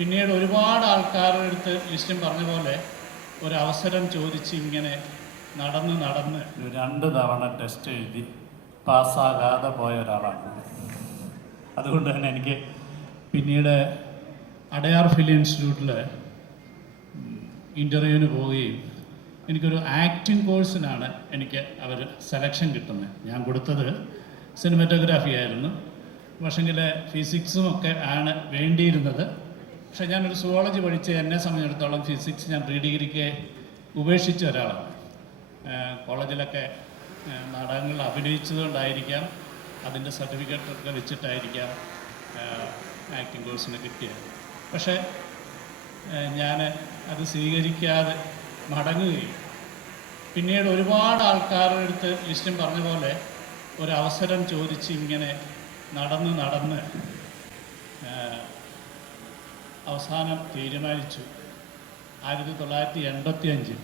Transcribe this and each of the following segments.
പിന്നീട് ഒരുപാട് ആൾക്കാരുടെ അടുത്ത് ലിസ്റ്റും പറഞ്ഞ പോലെ ഒരവസരം ചോദിച്ച് ഇങ്ങനെ നടന്ന് 2 തവണ ടെസ്റ്റ് എഴുതി പാസ്സാകാതെ പോയ ഒരാളാണ്. അതുകൊണ്ട് തന്നെ എനിക്ക് പിന്നീട് അടയാർ ഫിലിം ഇൻസ്റ്റിറ്റ്യൂട്ടിൽ ഇൻ്റർവ്യൂവിന് പോവുകയും എനിക്കൊരു ആക്ടിങ് കോഴ്സിനാണ് എനിക്ക് അവർ സെലക്ഷൻ കിട്ടുന്നത്. ഞാൻ കൊടുത്തത് സിനിമാറ്റോഗ്രാഫി ആയിരുന്നു. പക്ഷെങ്കിൽ ഫിസിക്സും ഒക്കെ ആണ് വേണ്ടിയിരുന്നത്. പക്ഷെ ഞാനൊരു സുവോളജി പഠിച്ച് എന്നെ സംബന്ധിച്ചിടത്തോളം ഫിസിക്സ് ഞാൻ പ്രീ ഡിഗ്രിക്ക് ഉപേക്ഷിച്ച ഒരാളാണ്. കോളേജിലൊക്കെ നാടകങ്ങളിൽ അഭിനയിച്ചതുകൊണ്ടായിരിക്കാം, അതിൻ്റെ സർട്ടിഫിക്കറ്റൊക്കെ വെച്ചിട്ടായിരിക്കാം ആക്ടിങ് കോഴ്സിന് കിട്ടിയത്. പക്ഷേ ഞാൻ അത് സ്വീകരിക്കാതെ മടങ്ങുകയും പിന്നീട് ഒരുപാട് ആൾക്കാരുടെ അടുത്ത് ലിസ്റ്റും പറഞ്ഞ പോലെ ഒരവസരം ചോദിച്ച് ഇങ്ങനെ നടന്ന് അവസാനം തീരുമാനിച്ചു 1985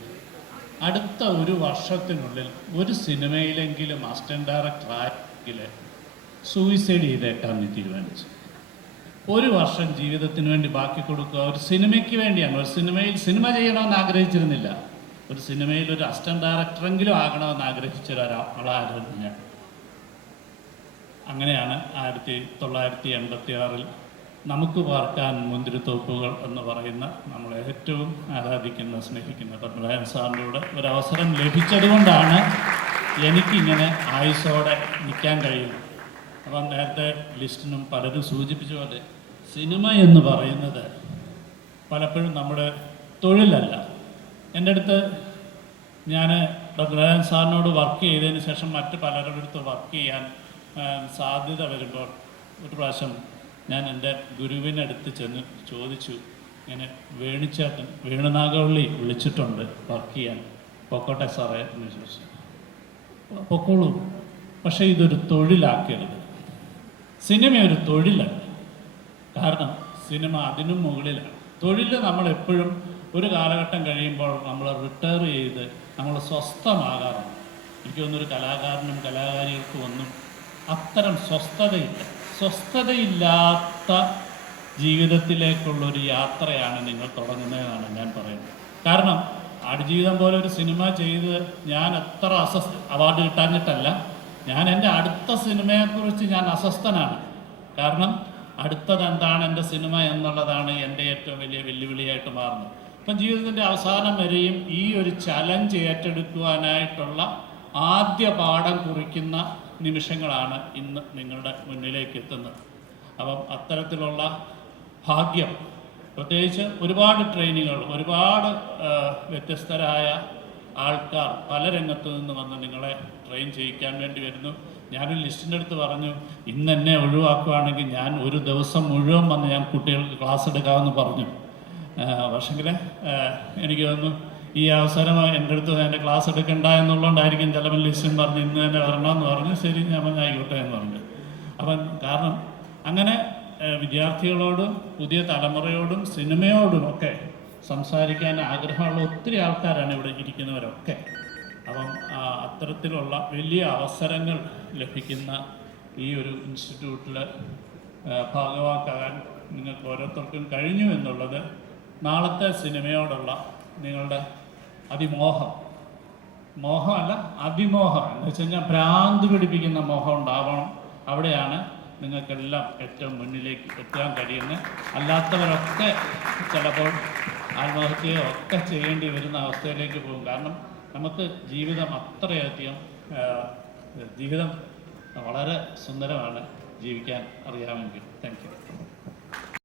അടുത്ത ഒരു വർഷത്തിനുള്ളിൽ ഒരു സിനിമയിലെങ്കിലും അസിസ്റ്റന്റ് ഡയറക്ടർ ആയെങ്കിൽ സൂയിസൈഡ് ചെയ്തേക്കാമെന്ന് തീരുമാനിച്ചു. ഒരു വർഷം ജീവിതത്തിന് വേണ്ടി ബാക്കി കൊടുക്കുക. ഒരു സിനിമയ്ക്ക് വേണ്ടിയാണ്. ഒരു സിനിമ ചെയ്യണമെന്ന് ആഗ്രഹിച്ചിരുന്നില്ല. ഒരു സിനിമയിൽ ഒരു അസിസ്റ്റന്റ് ഡയറക്ടറെങ്കിലും ആകണമെന്ന് ആഗ്രഹിച്ച ഒരാളായിരുന്നു ഞാൻ. അങ്ങനെയാണ് 1986 നമുക്ക് പാർക്കാൻ മുന്തിരിത്തോപ്പുകൾ എന്ന് പറയുന്ന നമ്മളെ ഏറ്റവും ആരാധിക്കുന്ന സ്നേഹിക്കുന്ന പത്മനാഭൻ സാറിനോട് ഒരവസരം ലഭിച്ചതുകൊണ്ടാണ് എനിക്കിങ്ങനെ ആയുസ്സോടെ നിൽക്കാൻ കഴിയുന്നത്. അപ്പം നേരത്തെ ലിസ്റ്റിനും പലരും സൂചിപ്പിച്ച പോലെ സിനിമ എന്ന് പറയുന്നത് പലപ്പോഴും നമ്മുടെ തൊഴിലല്ല. എൻ്റെ അടുത്ത് ഞാൻ ഡോക്ടർ രാജൻ സാറിനോട് വർക്ക് ചെയ്തതിന് ശേഷം മറ്റ് പലരുടെ അടുത്ത് വർക്ക് ചെയ്യാൻ സാധ്യത വരുമ്പോൾ ഒരു പ്രാവശ്യം ഞാൻ എൻ്റെ ഗുരുവിനടുത്ത് ചെന്ന് ചോദിച്ചു, ഇങ്ങനെ വേണുനാഗവള്ളി വിളിച്ചിട്ടുണ്ട് വർക്ക് ചെയ്യാൻ, പൊക്കോട്ടെ സാറേ എന്ന് ചോദിച്ചു. പൊക്കോളൂ, പക്ഷേ ഇതൊരു തൊഴിലാക്കരുത്. സിനിമ ഒരു തൊഴിലല്ല. കാരണം സിനിമ അതിനും മുകളിലാണ്. തൊഴിൽ നമ്മളെപ്പോഴും ഒരു കാലഘട്ടം കഴിയുമ്പോൾ നമ്മൾ റിട്ടയർ ചെയ്ത് നമ്മൾ സ്വസ്ഥമാകാറുണ്ട്. എനിക്ക് തോന്നുന്നൊരു കലാകാരനും കലാകാരികൾക്കും ഒന്നും അത്തരം സ്വസ്ഥതയില്ലാത്ത ജീവിതത്തിലേക്കുള്ളൊരു യാത്രയാണ് നിങ്ങൾ തുടങ്ങുന്നതെന്നാണ് ഞാൻ പറയുന്നത്. കാരണം ആടുജീവിതം പോലെ ഒരു സിനിമ ചെയ്ത് ഞാൻ എത്ര അവാർഡ് കിട്ടാഞ്ഞിട്ടല്ല, ഞാൻ എൻ്റെ അടുത്ത സിനിമയെക്കുറിച്ച് ഞാൻ അസ്വസ്ഥനാണ്. കാരണം അടുത്തതെന്താണ് എൻ്റെ സിനിമ എന്നുള്ളതാണ് എൻ്റെ ഏറ്റവും വലിയ വെല്ലുവിളിയായിട്ട് മാറുന്നത്. അപ്പം ജീവിതത്തിൻ്റെ അവസാനം വരെയും ഈ ഒരു ചലഞ്ച് ഏറ്റെടുക്കുവാനായിട്ടുള്ള ആദ്യ പാഠം കുറിക്കുന്ന നിമിഷങ്ങളാണ് ഇന്ന് നിങ്ങളുടെ മുന്നിലേക്ക് എത്തുന്നത്. അപ്പം അത്തരത്തിലുള്ള ഭാഗ്യം, പ്രത്യേകിച്ച് ഒരുപാട് ട്രെയിനികൾ, ഒരുപാട് വ്യത്യസ്തരായ ആൾക്കാർ പല രംഗത്തു നിന്ന് വന്ന് നിങ്ങളെ ട്രെയിൻ ചെയ്യിക്കാൻ വേണ്ടി വരുന്നു. ഞാനൊരു ലിസ്റ്റിൻ്റെ അടുത്ത് പറഞ്ഞു, ഇന്ന് എന്നെ ഒഴിവാക്കുകയാണെങ്കിൽ ഞാൻ ഒരു ദിവസം മുഴുവൻ വന്ന് ഞാൻ കുട്ടികൾക്ക് ക്ലാസ് എടുക്കാമെന്ന് പറഞ്ഞു. പക്ഷെങ്കിൽ എനിക്ക് തോന്നുന്നു ഈ അവസരം എൻ്റെ അടുത്ത് എൻ്റെ ക്ലാസ് എടുക്കണ്ട എന്നുള്ളതുകൊണ്ടായിരിക്കും ചിലപ്പോൾ ലിസ്റ്റും പറഞ്ഞ് ഇന്ന് തന്നെ വരണമെന്ന് പറഞ്ഞു. ശരി, ഞാൻ ആയിക്കോട്ടെ എന്ന് പറഞ്ഞു. അപ്പം കാരണം അങ്ങനെ വിദ്യാർത്ഥികളോടും പുതിയ തലമുറയോടും സിനിമയോടും ഒക്കെ സംസാരിക്കാൻ ആഗ്രഹമുള്ള ഒത്തിരി ആൾക്കാരാണ് ഇവിടെ ഇരിക്കുന്നവരൊക്കെ. അപ്പം അത്തരത്തിലുള്ള വലിയ അവസരങ്ങൾ ലഭിക്കുന്ന ഈ ഒരു ഇൻസ്റ്റിറ്റ്യൂട്ടിൽ ഭാഗവാക്കാകാൻ നിങ്ങൾക്ക് ഓരോരുത്തർക്കും കഴിഞ്ഞു എന്നുള്ളത് നാളത്തെ സിനിമയോടുള്ള നിങ്ങളുടെ മോഹമല്ല അതിമോഹം എന്ന് വെച്ച് കഴിഞ്ഞാൽ ഭ്രാന്ത് പിടിപ്പിക്കുന്ന മോഹം ഉണ്ടാവണം. അവിടെയാണ് നിങ്ങൾക്കെല്ലാം ഏറ്റവും മുന്നിലേക്ക് എത്താൻ കഴിയുന്നത്. അല്ലാത്തവരൊക്കെ ചിലപ്പോൾ ആത്മഹത്യയോ ഒക്കെ ചെയ്യേണ്ടി വരുന്ന അവസ്ഥയിലേക്ക് പോകും. കാരണം നമുക്ക് ജീവിതം അത്രയധികം ജീവിതം വളരെ സുന്ദരമാണ് ജീവിക്കാൻ അറിയാമെങ്കിൽ. Thank you.